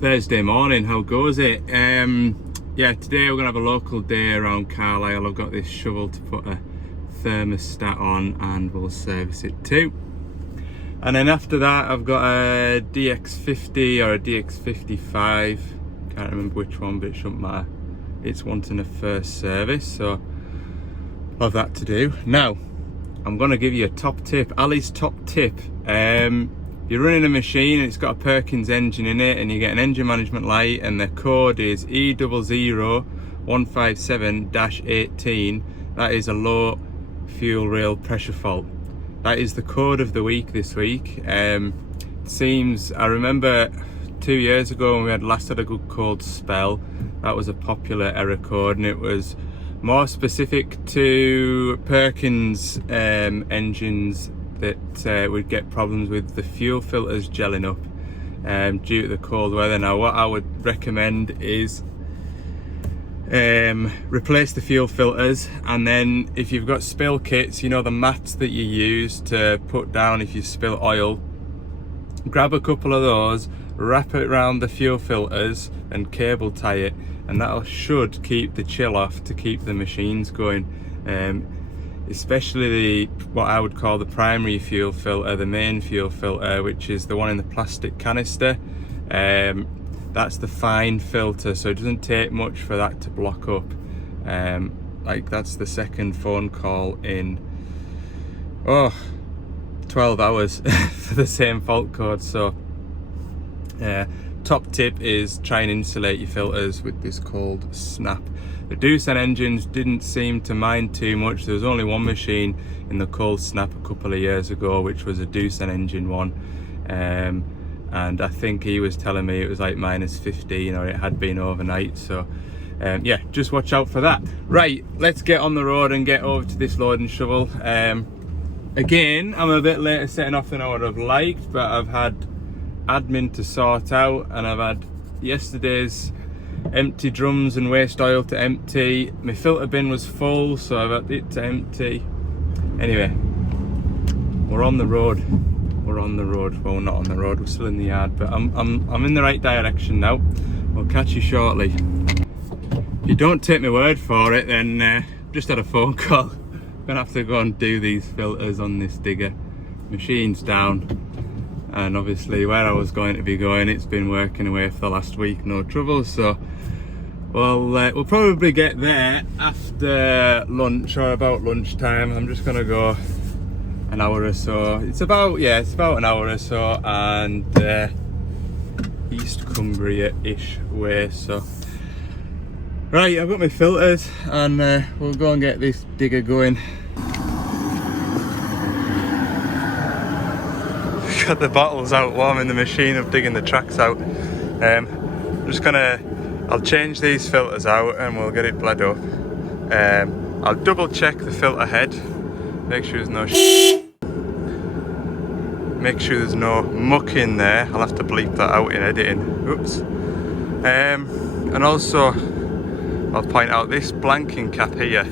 Thursday morning. How goes it? Yeah, today we're gonna have a local day around Carlisle. I've got this shovel to put a thermostat on and we'll service it too. And then after that I've got a DX50 or a DX55, can't remember which one, but it shouldn't matter. It's wanting a first service, so I'll have that to do. Now I'm gonna give you a top tip, Ali's top tip. You're running a machine and it's got a Perkins engine in it and you get an engine management light and the code is E00157-18. That is a low fuel rail pressure fault. That is the code of the week this week. It seems, I remember 2 years ago when we had a good cold spell, that was a popular error code, and it was more specific to Perkins engines that would get problems with the fuel filters gelling up due to the cold weather. Now what I would recommend is replace the fuel filters, and then if you've got spill kits, you know, the mats that you use to put down if you spill oil, grab a couple of those, wrap it around the fuel filters and cable tie it, and that should keep the chill off to keep the machines going. Especially the what I would call the primary fuel filter, the main fuel filter, which is the one in the plastic canister. That's the fine filter, so it doesn't take much for that to block up. Like that's the second phone call in 12 hours for the same fault code. So top tip is try and insulate your filters with this called snap. The Doosan engines didn't seem to mind too much. There was only one machine in the cold snap a couple of years ago, which was a Doosan engine one, and I think he was telling me it was like -15, or it had been overnight. So yeah, just watch out for that. Right, let's get on the road and get over to this loading shovel. Again, I'm a bit later setting off than I would have liked, but I've had admin to sort out, and I've had yesterday's empty drums and waste oil to empty. My filter bin was full, so I've had it to empty. Anyway, we're on the road. We're on the road. Well, we're not on the road, we're still in the yard, but I'm in the right direction now. We'll catch you shortly. If you don't take my word for it, then just had a phone call. I'm gonna have to go and do these filters on this digger. Machine's down, and obviously where I was going to be going, it's been working away for the last week, no trouble. So we'll probably get there after lunch or about lunchtime. I'm just gonna go an hour or so. It's about an hour or so, and East Cumbria-ish way. So right, I've got my filters, and we'll go and get this digger going. Got the bottles out warming the machine of digging the tracks out. I'll change these filters out and we'll get it bled up. I'll double check the filter head, make sure there's no muck in there. I'll have to bleep that out in editing. Oops. And also I'll point out this blanking cap here.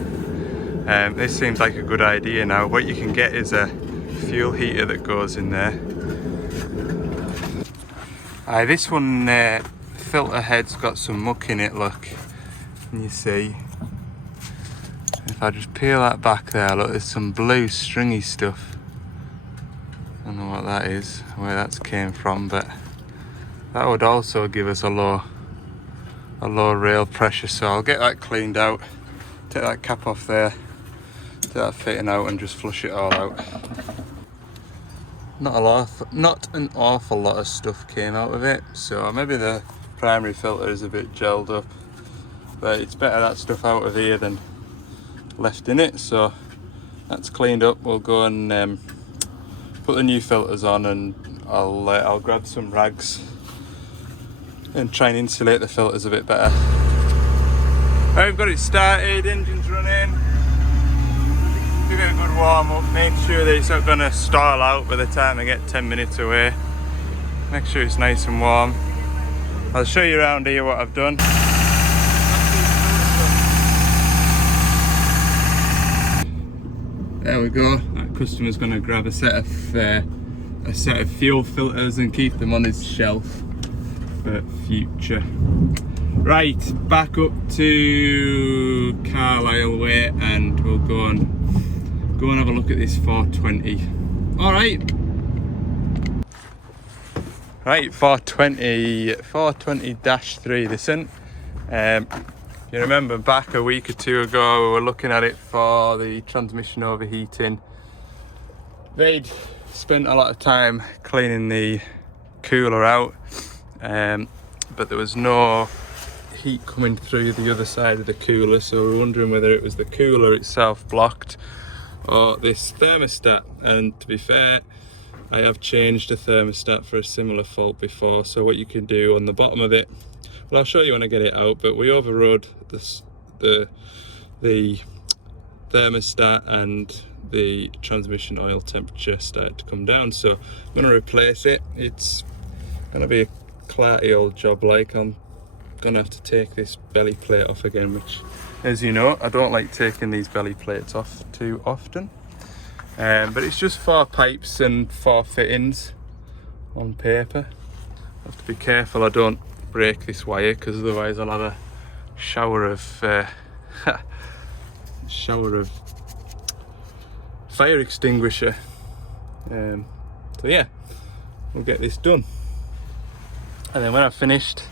This seems like a good idea now. What you can get is a fuel heater that goes in there. This one filter head's got some muck in it, look. Can you see? If I just peel that back there, look, there's some blue stringy stuff. I don't know what that is, where that's came from, but that would also give us a low rail pressure. So I'll get that cleaned out, take that cap off there, take that fitting out and just flush it all out. Not an awful lot of stuff came out of it, so maybe the primary filter is a bit gelled up, but it's better that stuff out of here than left in it. So that's cleaned up. We'll go and put the new filters on, and I'll grab some rags and try and insulate the filters a bit better. Right, we've got it started, engine's running. Give it a good warm up, make sure that it's not going to stall out by the time I get 10 minutes away. Make sure it's nice and warm. I'll show you around here what I've done. There we go. That customer's going to grab a set of fuel filters and keep them on his shelf for for future. Right, back up to Carlisle Way and we'll go and have a look at this 420. Alright. Right, 420-3 this isn't. If you remember back a week or two ago, we were looking at it for the transmission overheating. They'd spent a lot of time cleaning the cooler out, but there was no heat coming through the other side of the cooler, so we were wondering whether it was the cooler itself blocked or this thermostat. And to be fair, I have changed the thermostat for a similar fault before. So what you can do on the bottom of it, well, I'll show you when I get it out, but we overrode this, the thermostat, and the transmission oil temperature started to come down, so I'm going to replace it. It's going to be a clarty old job. Like, I'm going to have to take this belly plate off again, which, as you know, I don't like taking these belly plates off too often. But it's just 4 pipes and 4 fittings on paper. I have to be careful I don't break this wire, because otherwise I'll have a shower of fire extinguisher. So yeah, we'll get this done, and then when I've finished,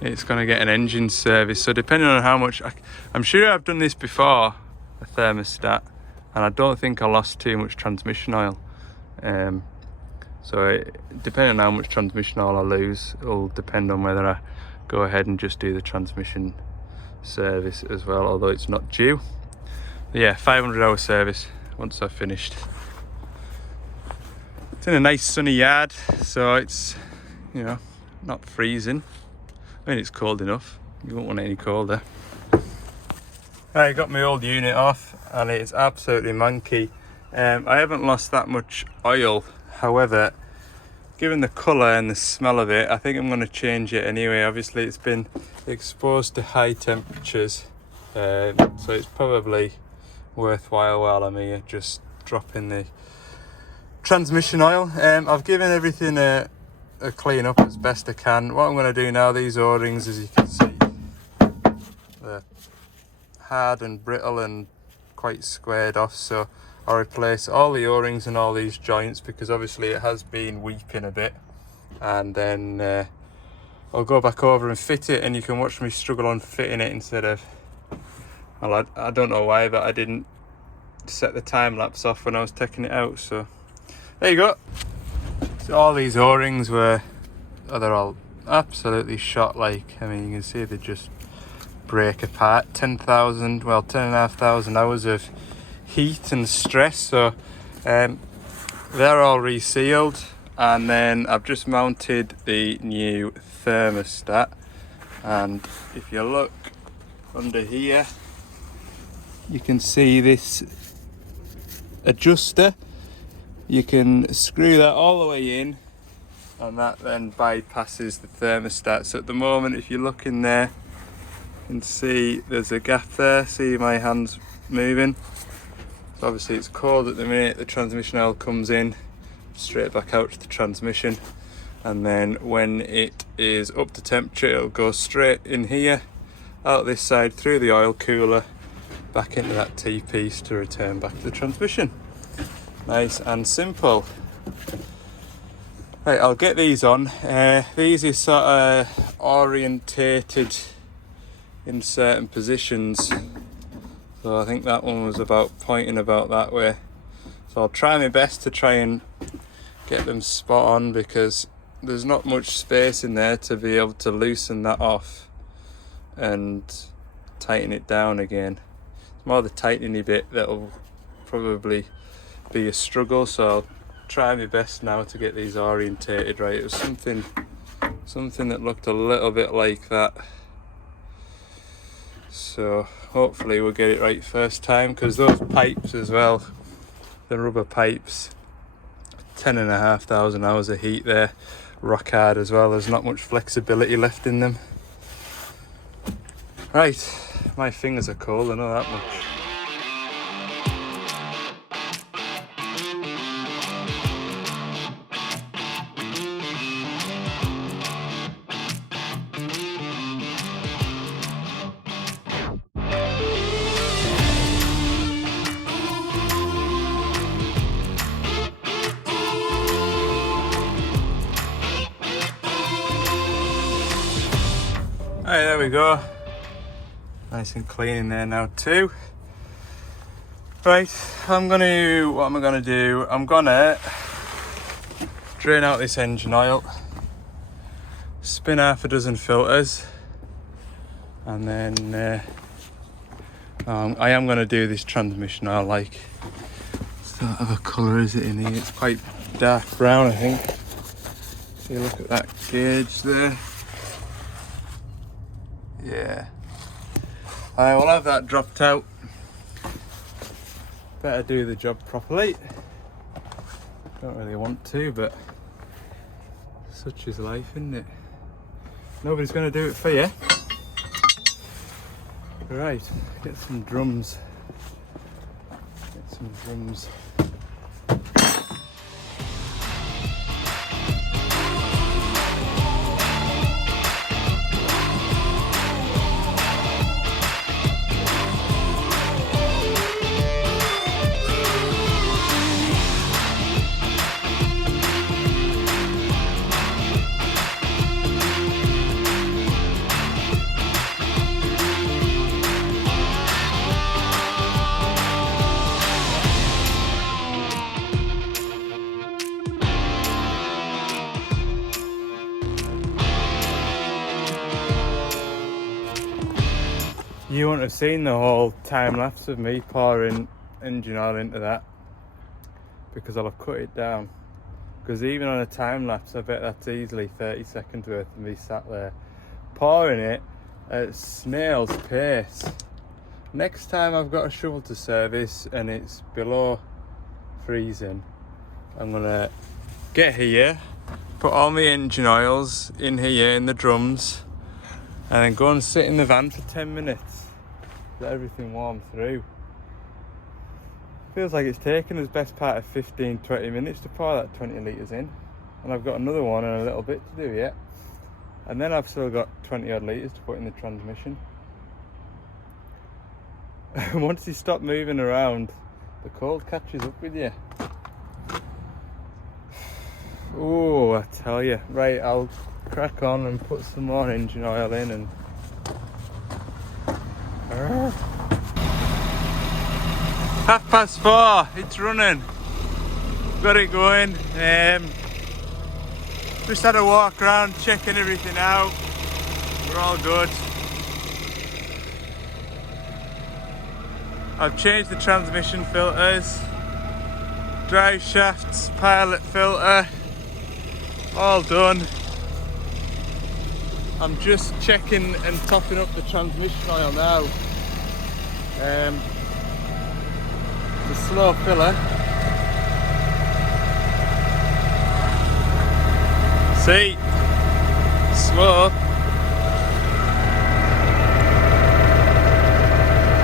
it's going to get an engine service. So depending on how much, I'm sure I've done this before, a thermostat, and I don't think I lost too much transmission oil. Depending on how much transmission oil I lose, it'll depend on whether I go ahead and just do the transmission service as well, although it's not due. But yeah, 500-hour service once I've finished. It's in a nice sunny yard, so it's, you know, not freezing. I mean, it's cold enough. You won't want it any colder. I got my old unit off, and it's absolutely manky. I haven't lost that much oil. However, given the colour and the smell of it, I think I'm going to change it anyway. Obviously, it's been exposed to high temperatures, so it's probably worthwhile while I'm here just dropping the transmission oil. I've given everything a clean up as best I can. What I'm going to do now, these O-rings, as you can see, they're hard and brittle and quite squared off, so I'll replace all the O-rings and all these joints, because obviously it has been weeping a bit, and then I'll go back over and fit it, and you can watch me struggle on fitting it instead of, well, I don't know why, but I didn't set the time lapse off when I was taking it out. So there you go. So all these O-rings they're all absolutely shot. Like, I mean, you can see they just break apart. 10,500 hours of heat and stress. So they're all resealed, and then I've just mounted the new thermostat, and if you look under here, you can see this adjuster. You can screw that all the way in, and that then bypasses the thermostat. So at the moment, if you look in there, you can see there's a gap there. See my hands moving. So obviously it's cold at the minute. The transmission oil comes in straight back out to the transmission, and then when it is up to temperature, it'll go straight in here, out this side, through the oil cooler, back into that T-piece to return back to the transmission. Nice and simple. Right, I'll get these on. These are sort of orientated in certain positions, so I think that one was about pointing about that way. So I'll try my best to try and get them spot on, because there's not much space in there to be able to loosen that off and tighten it down again. It's more the tightening bit that'll probably be a struggle, so I'll try my best now to get these orientated right. It was something that looked a little bit like that, so hopefully we'll get it right first time, because those pipes as well, the rubber pipes, 10,500 hours of heat there, rock hard as well. There's not much flexibility left in them. Right, my fingers are cold, I know that much. Right, there we go. Nice and clean in there now too. Right, what am I gonna do? I'm gonna drain out this engine oil, spin half a dozen filters, and then I am gonna do this transmission oil. Like, what other colour is it in here? It's quite dark brown, I think. See, look at that gauge there. Yeah. I will have that dropped out. Better do the job properly. Don't really want to, but such is life, isn't it? Nobody's going to do it for you. Right, get some drums. Get some drums. You won't have seen the whole time lapse of me pouring engine oil into that, because I'll have cut it down. Because even on a time lapse, I bet that's easily 30 seconds worth of me sat there pouring it at snail's pace. Next time I've got a shovel to service and it's below freezing, I'm gonna get here, put all my engine oils in here in the drums, and then go and sit in the van for 10 minutes. Let everything warm through. Feels like it's taken us best part of 15-20 minutes to pour that 20 litres in. And I've got another one and a little bit to do yet. And then I've still got 20 odd litres to put in the transmission. Once you stop moving around, the cold catches up with you. Oh, I tell you. Right, I'll crack on and put some more engine oil in and... "4:30, it's running. Got it going. Just had a walk around, checking everything out. We're all good. I've changed the transmission filters, drive shafts, pilot filter, all done. I'm just checking and topping up the transmission oil now. The slow filler. See? Slow.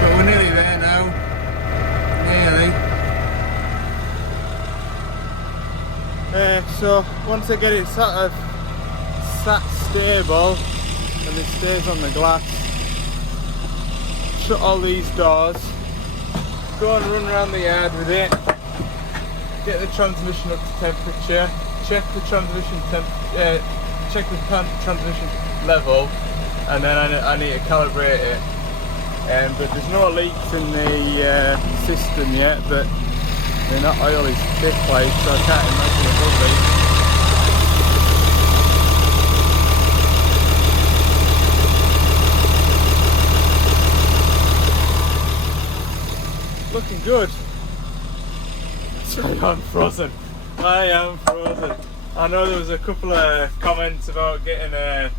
But we're nearly there now. Nearly. So once I get it sort of sat stable and it stays on the glass, shut all these doors, go and run around the yard with it, get the transmission up to temperature, check the transmission transmission level, and then I need to calibrate it. But there's no leaks in the system yet, but that oil is thick, like, so I can't imagine it will be. Looking good. Sorry, I'm frozen. I am frozen. I know there was a couple of comments about getting a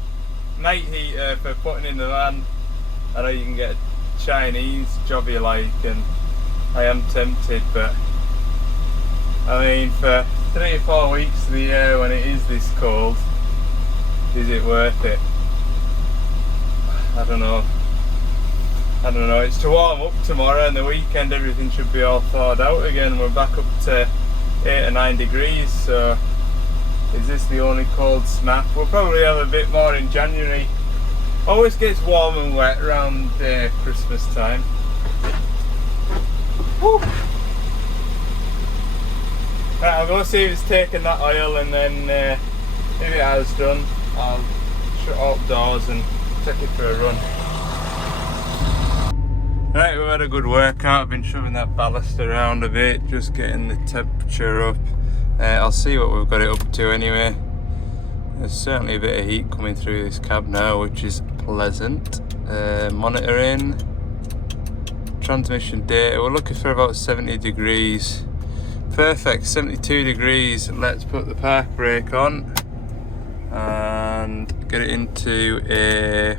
night heater for putting in the van. I know you can get a Chinese job you like, and I am tempted, but I mean, for 3 or 4 weeks of the year when it is this cold, is it worth it? I don't know. It's to warm up tomorrow, and the weekend everything should be all thawed out again. We're back up to 8 or 9 degrees, so is this the only cold snap? We'll probably have a bit more in January. Always gets warm and wet around Christmas time. Woo. Right, I'll go see if it's taken that oil, and then if it has done, I'll shut all doors and take it for a run. Right, we've had a good workout. I've been shoving that ballast around a bit, just getting the temperature up. I'll see what we've got it up to anyway. There's certainly a bit of heat coming through this cab now, which is pleasant. Monitoring, transmission data, we're looking for about 70 degrees. Perfect, 72 degrees. Let's put the park brake on and get it into a,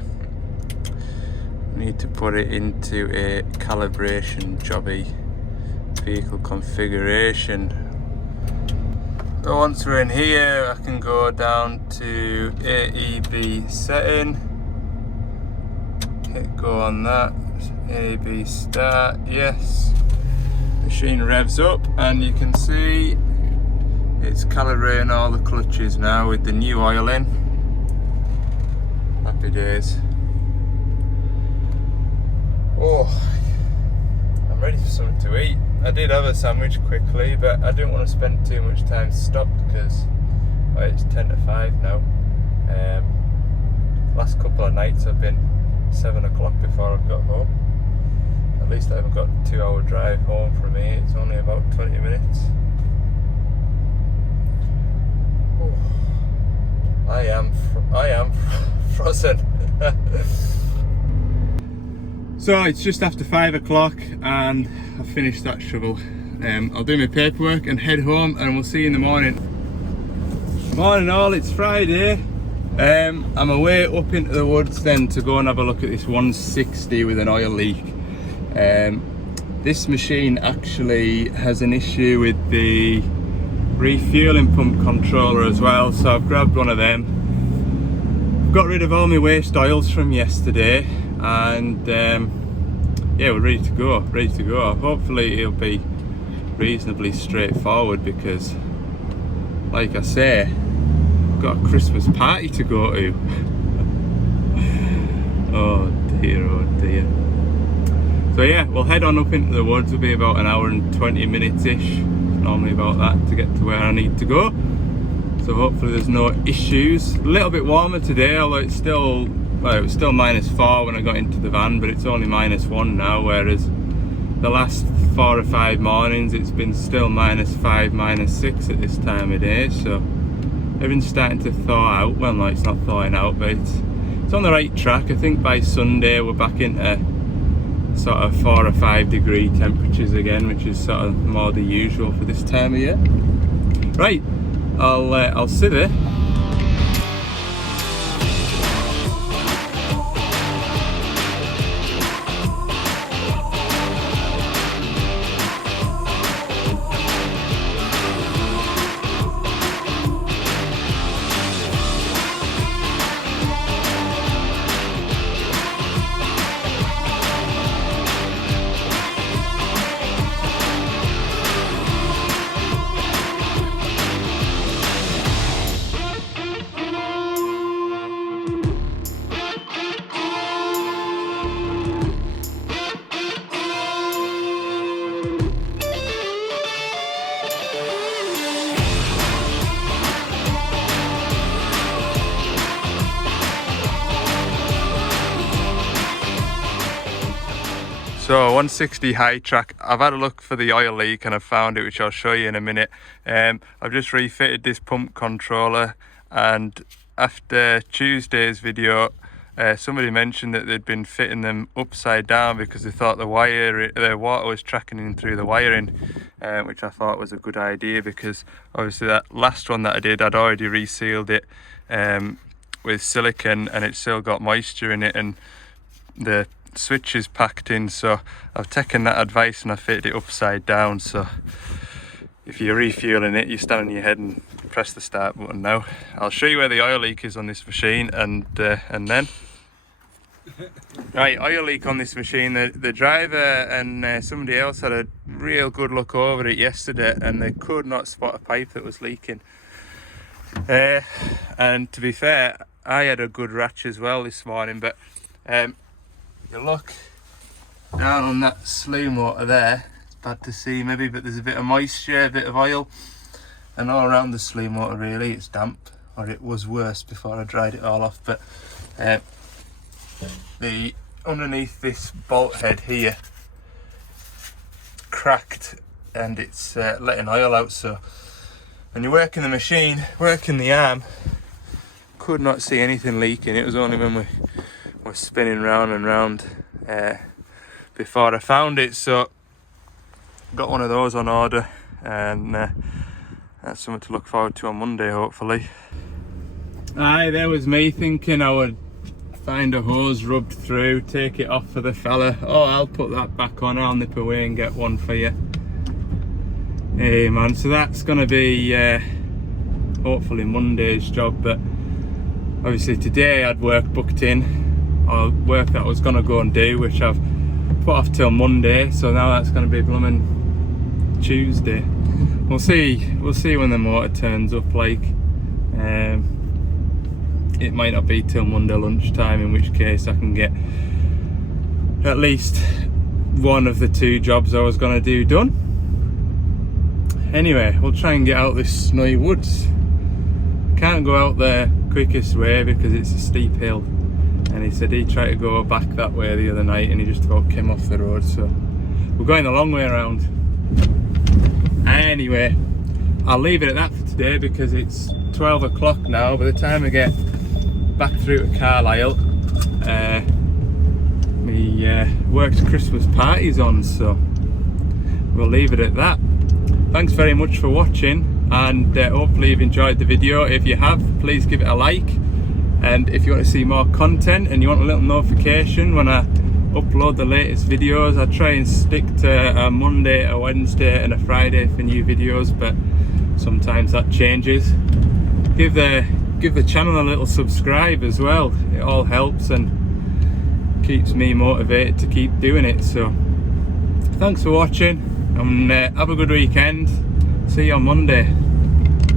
need to put it into a calibration jobby, vehicle configuration. So once we're in here, I can go down to AEB setting, hit go on that, AEB start, yes. Machine revs up and you can see it's calibrating all the clutches now with the new oil in. Happy days. Oh, I'm ready for something to eat. I did have a sandwich quickly, but I didn't want to spend too much time stopped because it's 10 to 5 now. Last couple of nights I've been 7 o'clock before I've got home. At least I haven't got a 2-hour drive home from here. It's only about 20 minutes. Oh, I am frozen. So it's just after 5 o'clock and I've finished that shovel. I'll do my paperwork and head home, and we'll see you in the morning. Morning all, it's Friday. I'm away up into the woods then to go and have a look at this 160 with an oil leak. This machine actually has an issue with the refueling pump controller as well, so I've grabbed one of them. I've got rid of all my waste oils from yesterday, and yeah, we're ready to go. Hopefully it'll be reasonably straightforward because, like I say, I've got a Christmas party to go to. Oh dear. So yeah, we'll head on up into the woods. It'll be about an hour and 20 minutes-ish, normally about that, to get to where I need to go. So hopefully there's no issues. A little bit warmer today, although it's still, well, it was still -4 when I got into the van, but it's only -1 now, whereas the last 4 or 5 mornings it's been still -5, -6 at this time of day. So everything's starting to thaw out. Well, no, it's not thawing out, but it's on the right track. I think by Sunday we're back into sort of 4 or 5 degree temperatures again, which is sort of more the usual for this time of year. Right, I'll sit there. So 160 high track, I've had a look for the oil leak and I've found it, which I'll show you in a minute. I've just refitted this pump controller, and after Tuesday's video somebody mentioned that they'd been fitting them upside down because they thought the water was tracking in through the wiring, which I thought was a good idea, because obviously that last one that I did, I'd already resealed it with silicone and it's still got moisture in it and the switch is packed in. So I've taken that advice and I fitted it upside down, so if you're refueling it, you stand on your head and press the start button. Now I'll show you where the oil leak is on this machine, and then right, oil leak on this machine. The driver and somebody else had a real good look over it yesterday and they could not spot a pipe that was leaking, and to be fair, I had a good ratch as well this morning, but you look down on that slew motor there, it's bad to see maybe, but there's a bit of moisture, a bit of oil, and all around the slew motor really it's damp, or it was worse before I dried it all off. But the underneath this bolt head here cracked, and it's letting oil out. So when you're working the machine, working the arm, could not see anything leaking. It was only when we were spinning round and round before I found it. So got one of those on order, and that's something to look forward to on Monday, hopefully. Aye, there was me thinking I would find a hose rubbed through, take it off for the fella. Oh, I'll put that back on, I'll nip away and get one for you. Hey man, so that's gonna be hopefully Monday's job, but obviously today I had work booked in, or work that I was gonna go and do, which I've put off till Monday, so now that's gonna be blooming Tuesday. We'll see when the motor turns up. Like, it might not be till Monday lunchtime, in which case I can get at least one of the two jobs I was gonna do done. Anyway, we'll try and get out this snowy woods. Can't go out the quickest way because it's a steep hill, and he said he tried to go back that way the other night and he just about came off the road, so we're going the long way around. Anyway, I'll leave it at that for today because it's 12 o'clock now. By the time I get back through to Carlisle, my work's Christmas party's on, so we'll leave it at that. Thanks very much for watching, and hopefully you've enjoyed the video. If you have, please give it a like, and if you want to see more content and you want a little notification when I upload the latest videos, I try and stick to a Monday, a Wednesday and a Friday for new videos, but sometimes that changes. Give the channel a little subscribe as well. It all helps and keeps me motivated to keep doing it. So thanks for watching, and have a good weekend. See you on Monday.